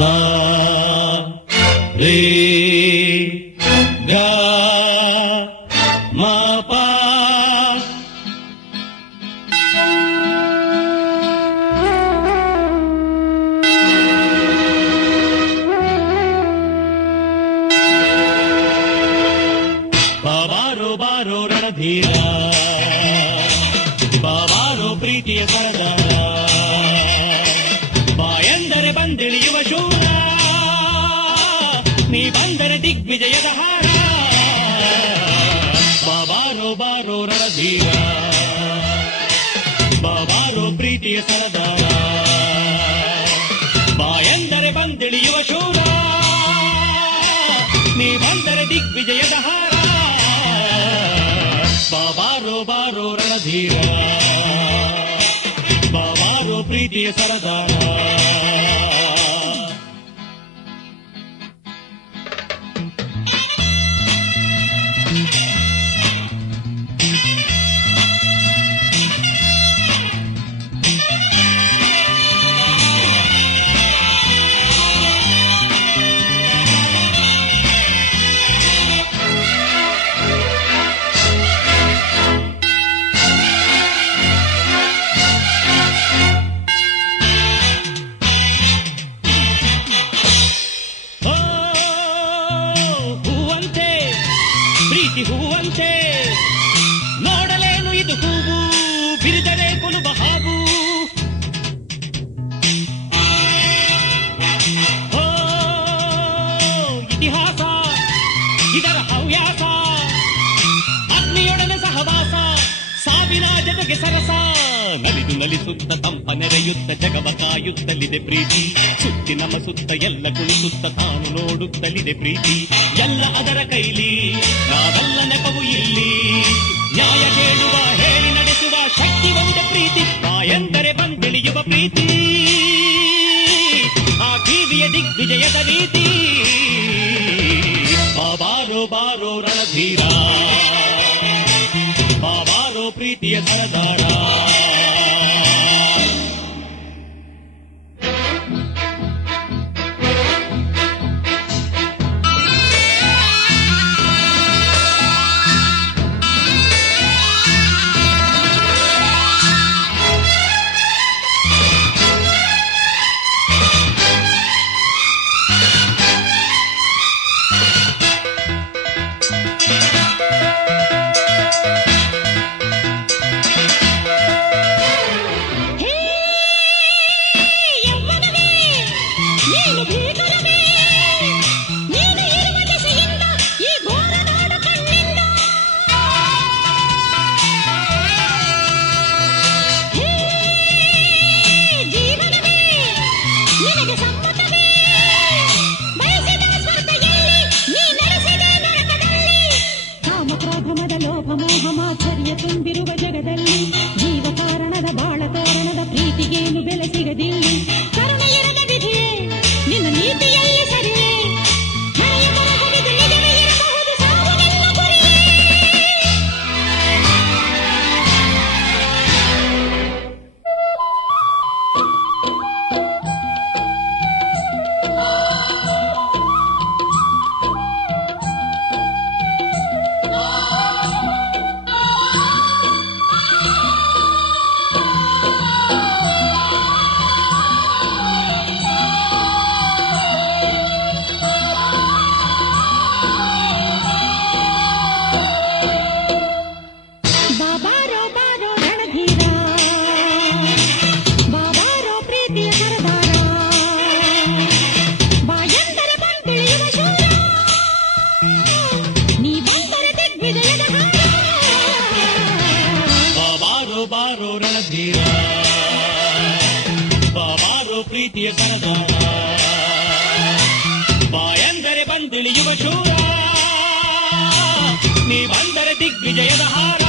ಸಾ ರೇ ಗ ಮ ಪ. ಬಾರೋ ಬಾರೋ ರಣಧೀರ, ಬಾರೋ ಪ್ರೀತಿಯ ಸರದಾರ, ಬಾಯಂದರೆ ಬಂದಿಳಿಯುವ ಶೂರ, ನೀ ಬಂದರೆ ದಿಗ್ವಿಜಯದ ಹಾರ. ಬಾರೋ ಬಾರೋ ರಣಧೀರ, ಬಾರೋ ಪ್ರೀತಿಯ ಸರದಾರ, ಬಾಯಂದರೆ ಬಂದಿಳಿಯುವ ಶೂರ, ನೀ ಬಂದರೆ ದಿಗ್ವಿಜಯದ ಹಾರ. ಬಾರೋ ಬಾರೋ ರಣಧೀರ, ಬಾರೋ ಪ್ರೀತಿಯ ಸರದಾರ. ಹೂವಂತೆ ನೋಡಲೇನು ಇದು ಹೂವು, ಬಿರಿದರೆ ಕೊಲುಬ ಹಾವು. ಓ ಇತಿಹಾಸ ಇದರ ಹವ್ಯಾಸ, ಅಗ್ನಿಯೊಡನೆ ಸಹವಾಸ, ಸಾವಿನ ಜೊತೆಗೆ ಸರಸ. ನಲಿದು ನಲಿಸುತ್ತ ತಂಪ ನೆರೆಯುತ್ತ ಜಗವ ಕಾಯುತ್ತಲಿದೆ ಪ್ರೀತಿ, ಸುತ್ತಿ ನಮ್ಮ ಸುತ್ತ ಎಲ್ಲ ಕುಣಿಸುತ್ತ ತಾನು ನೋಡುತ್ತಲಿದೆ ಪ್ರೀತಿ. ಎಲ್ಲ ಅದರ ಕೈಲಿ, ನಾವೆಲ್ಲ ನೆಪವು ಇಲ್ಲಿ, ನ್ಯಾಯ ಕೇಳುವ ಹೇಳಿ ನಡೆಸುವ ಶಕ್ತಿ ಒಂದೇ ಪ್ರೀತಿ. ಬಾಯಂದರೆ ಬಂದಿಳಿಯುವ ಪ್ರೀತಿ, ಆ ಕಿವಿಯ ದಿಗ್ವಿಜಯದ ರೀತಿ. ಬಾರೋ ಬಾರೋ ರಣಧೀರ, ಬಾರೋ ಪ್ರೀತಿಯ ಸರದಾರ. ಲೋಭಮಾಚರ್ಯ ತುಂಬಿರುವ ಜಗದಲ್ಲಿ ಜೀವ ಕಾರಣದ ಬಾಳ ತೋರಣದ ಪ್ರೀತಿಗೇನು ಬೆಲೆ ಸಿಗದಿಲ್ಲಿ. ಕರುಣೆಯಿರದ ವಿಧಿಯೇ ನಿನ್ನ ನೀತಿಯಲ್ಲಿ ಸರಿಯೇ, ಹಣೆಯ ಬರಹವಿದು ನಿಜವೇ ಇರಬಹುದು ಸಾವು ನಿನ್ನ ಗುರಿಯೇ. ಬಾರೋ ರಣಧೀರ, ಬಾರೋ ಪ್ರೀತಿಯ ಸರದಾರ, ಬಾಯಂದರೆ ಬಂದಿಳಿಯುವ ಶೂರ, ನೀ ಬಂದರೆ ದಿಗ್ವಿಜಯದ ಹಾರ.